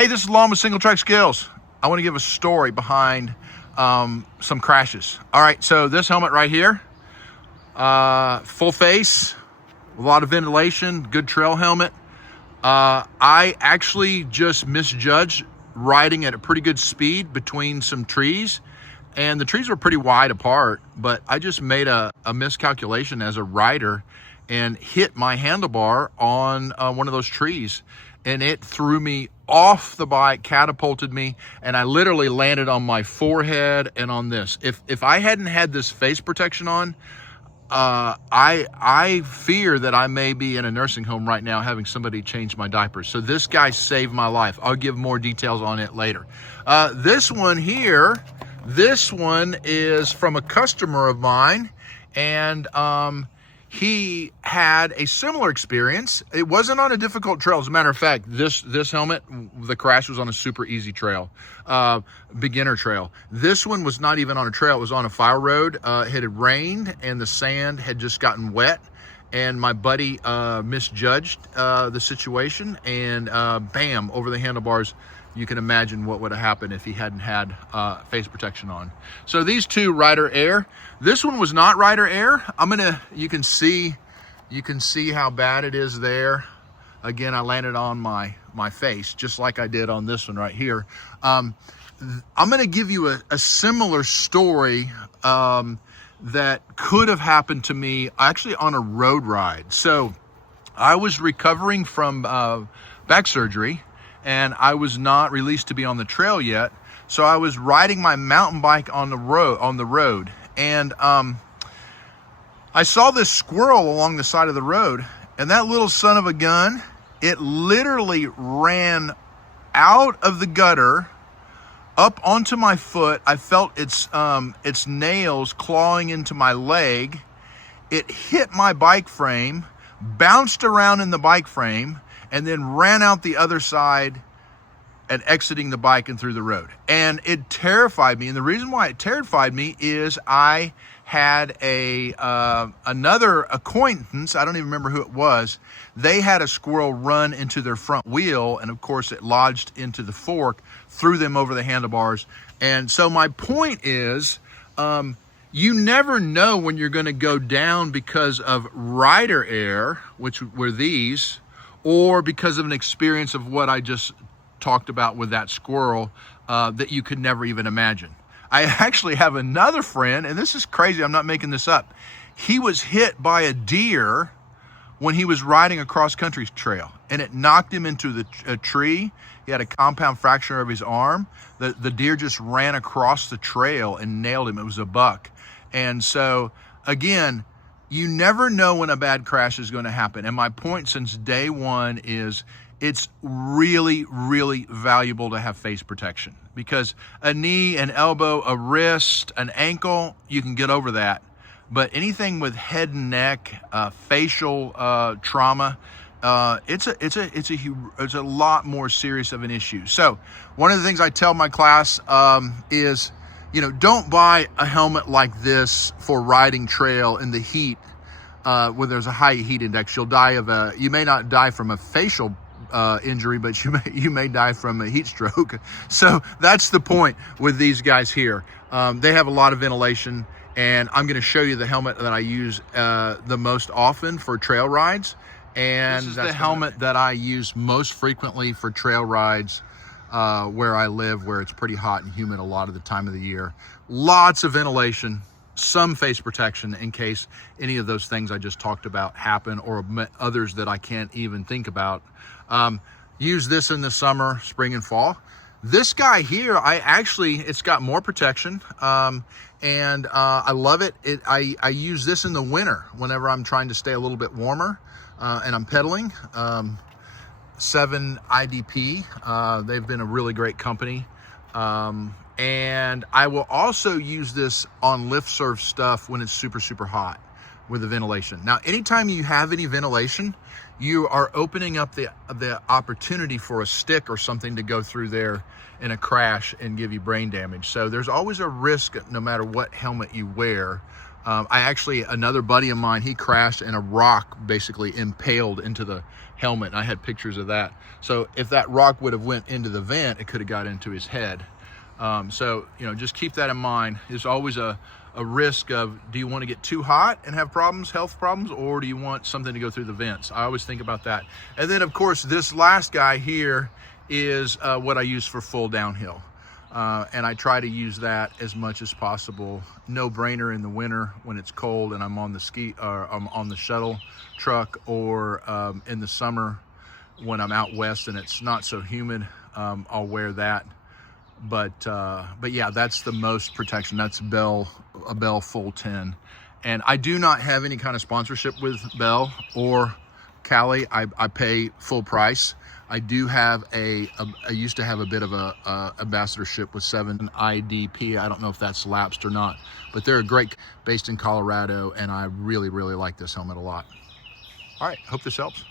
Hey, this is Lon with Single Track Skills. I want to give a story behind some crashes. All right, so this helmet right here, full face, a lot of ventilation, good trail helmet. I actually just misjudged riding at a pretty good speed between some trees, and the trees were pretty wide apart, but I just made a miscalculation as a rider and hit my handlebar on one of those trees, and it threw me off the bike, catapulted me, and I literally landed on my forehead and on this. If I hadn't had this face protection on, I fear that I may be in a nursing home right now having somebody change my diapers. So this guy saved my life. I'll give more details on it later. This one here, this one is from a customer of mine, and he had a similar experience. It wasn't on a difficult trail. As a matter of fact, this helmet, the crash was on a super easy trail, beginner trail. This one was not even on a trail. It was on a fire road. It had rained and the sand had just gotten wet, and my buddy misjudged the situation, and bam, over the handlebars. You can imagine what would have happened if he hadn't had face protection on. So these two, Rider Air. This one was not Rider Air. You can see how bad it is there. Again, I landed on my face, just like I did on this one right here. I'm gonna give you a similar story that could have happened to me actually on a road ride. So I was recovering from back surgery, and I was not released to be on the trail yet. So I was riding my mountain bike on the road, and I saw this squirrel along the side of the road, and that little son of a gun, it literally ran out of the gutter up onto my foot. I felt its nails clawing into my leg. It hit my bike frame, bounced around in the bike frame, and then ran out the other side and exiting the bike and through the road. And it terrified me. And the reason why it terrified me is I had another acquaintance, I don't even remember who it was, they had a squirrel run into their front wheel, and of course it lodged into the fork, threw them over the handlebars. And so my point is, you never know when you're gonna go down because of Rider Air, which were these, or because of an experience of what I just talked about with that squirrel that you could never even imagine. I actually have another friend, and this is crazy, I'm not making this up. He was hit by a deer when he was riding a cross-country trail, and it knocked him into a tree. He had a compound fracture of his arm. The deer just ran across the trail and nailed him. It was a buck. And so, again, you never know when a bad crash is going to happen. And my point since day one is it's really, really valuable to have face protection, because a knee, an elbow, a wrist, an ankle, you can get over that. But anything with head and neck, facial trauma, it's a lot more serious of an issue. So one of the things I tell my class is, don't buy a helmet like this for riding trail in the heat where there's a high heat index. You may not die from a facial injury, but you may die from a heat stroke. So that's the point with these guys here. They have a lot of ventilation, and I'm going to show you the helmet that I use the most often for trail rides. And this is the helmet that I use most frequently for trail rides where I live, where it's pretty hot and humid a lot of the time of the year. Lots of ventilation, some face protection in case any of those things I just talked about happen, or others that I can't even think about. Use this in the summer, spring, and fall. This guy here, it's got more protection, and I love it. I use this in the winter whenever I'm trying to stay a little bit warmer, and I'm pedaling. 7 IDP, they've been a really great company. And I will also use this on lift serve stuff when it's super, super hot with the ventilation. Now, anytime you have any ventilation, you are opening up the opportunity for a stick or something to go through there in a crash and give you brain damage. So there's always a risk, no matter what helmet you wear, Another buddy of mine, he crashed and a rock basically impaled into the helmet, and I had pictures of that. So if that rock would have went into the vent, it could have got into his head. So, you know, just keep that in mind. There's always a risk of, do you want to get too hot and have problems, health problems, or do you want something to go through the vents? I always think about that. And then of course, this last guy here is what I use for full downhill. And I try to use that as much as possible. No brainer in the winter when it's cold and I'm on the I'm on the shuttle truck, or in the summer when I'm out west and it's not so humid, I'll wear that. But yeah, that's the most protection. That's a Bell Full 10. And I do not have any kind of sponsorship with Bell or Cali. I pay full price. I do have I used to have a bit of a ambassadorship with 7IDP. I don't know if that's lapsed or not, but they're great, based in Colorado, and I really, really like this helmet a lot. All right, hope this helps.